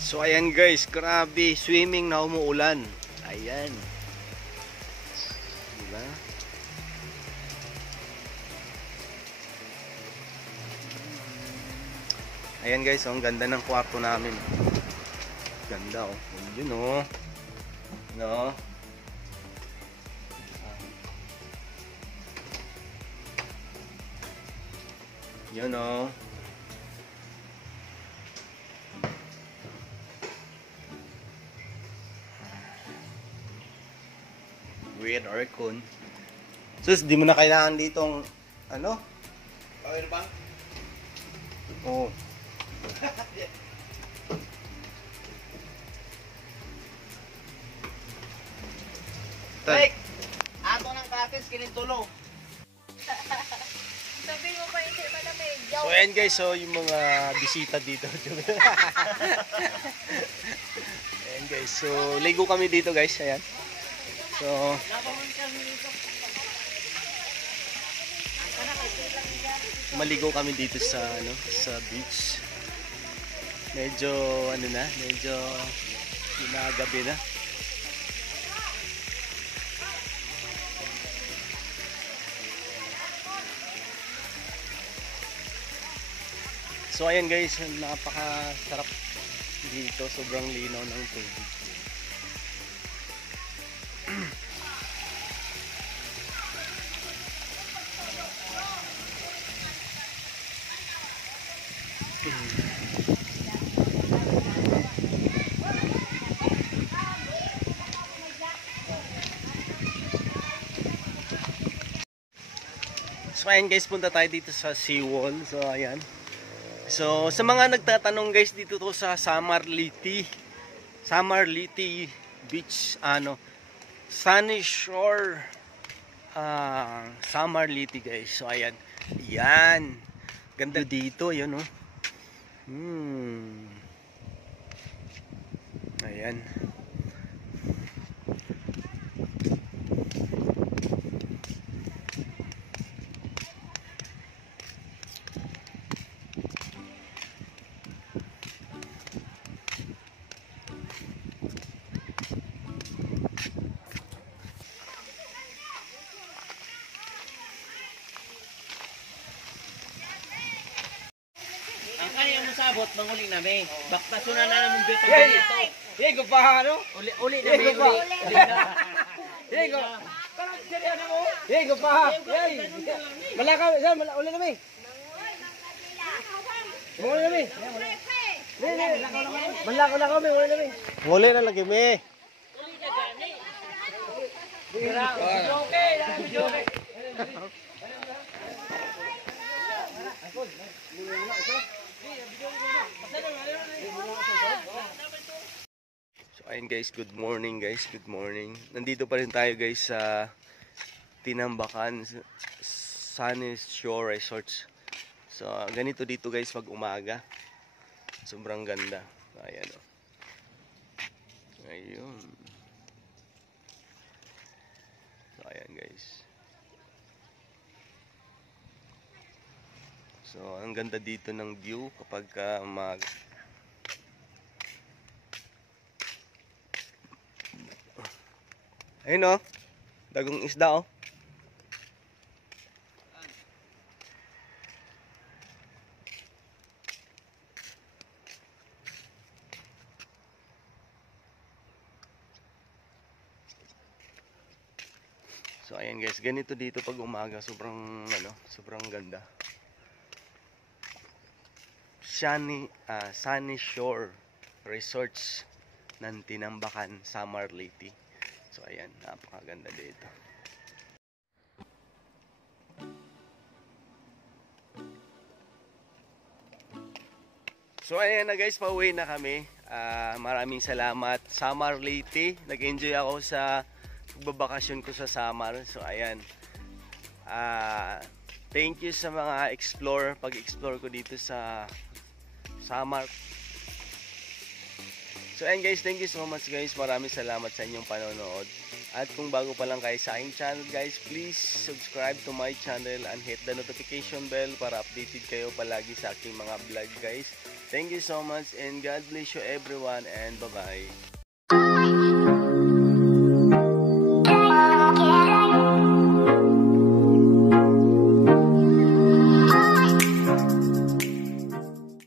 So ayan guys, grabe, swimming na umuulan. Ayan. Diba? Ayan guys, ang ganda ng kwarto namin. Ganda oh. Yun oh. No. Yun oh. With aircon. Sus, di mo na kailangan ditong ano? Power bank? Oo. Wait! Ato ng katis, kinintulo. Sabi mo pa hindi malamig. So ayan guys, so yung mga bisita dito. Ayan guys, so ligo kami dito guys, ayan. So maligo kami dito sa ano, sa beach. Medyo ano na, medyo gabi na. So ayan guys, napakasarap dito, sobrang linaw ng tubig. So ayan guys, punta tayo dito sa seawall. So ayan. So sa mga nagtatanong guys, dito to sa Samarliti Beach, ano, Sunny Shore, Samarliti guys. So ayan. Yan. Ganda dito, yun oh. Ayan. Ang kaya mo sabot, manguling namin. Baktasun na namin dito. Hey, go pa ano? Uli namin. Hey, go. Hey, go pa. Hey. Malakaw, saan uli kami. Uli kami. Malakaw na kami, uli kami. Nguli na lagi me. Okay, okay. So ayun guys, good morning guys, good morning. Nandito pa rin tayo guys sa Tinambakan Sunny Shore Resorts. So ganito dito guys pag umaga. Sobrang ganda. Ayan oh. Ayun. So ayan guys. So ang ganda dito ng view kapag umaga. Ayun oh, dagong isda oh. So ayan guys, ganito dito pag umaga, sobrang ano, sobrang ganda. Sunny Shore Resorts ng Tinambakan, Samarliti. So ayan, napakaganda dito. So ayan na guys, pauwi na kami. Maraming salamat Samarliti. Nag-enjoy ako sa pagbabakasyon ko sa Samar. So ayan. Thank you sa mga pag-explore ko dito sa Samar. So ayan guys, thank you so much guys. Maraming salamat sa inyong panonood. At kung bago pa lang kayo sa aking channel guys, please subscribe to my channel and hit the notification bell para updated kayo palagi sa aking mga vlog guys. Thank you so much and God bless you everyone and bye-bye.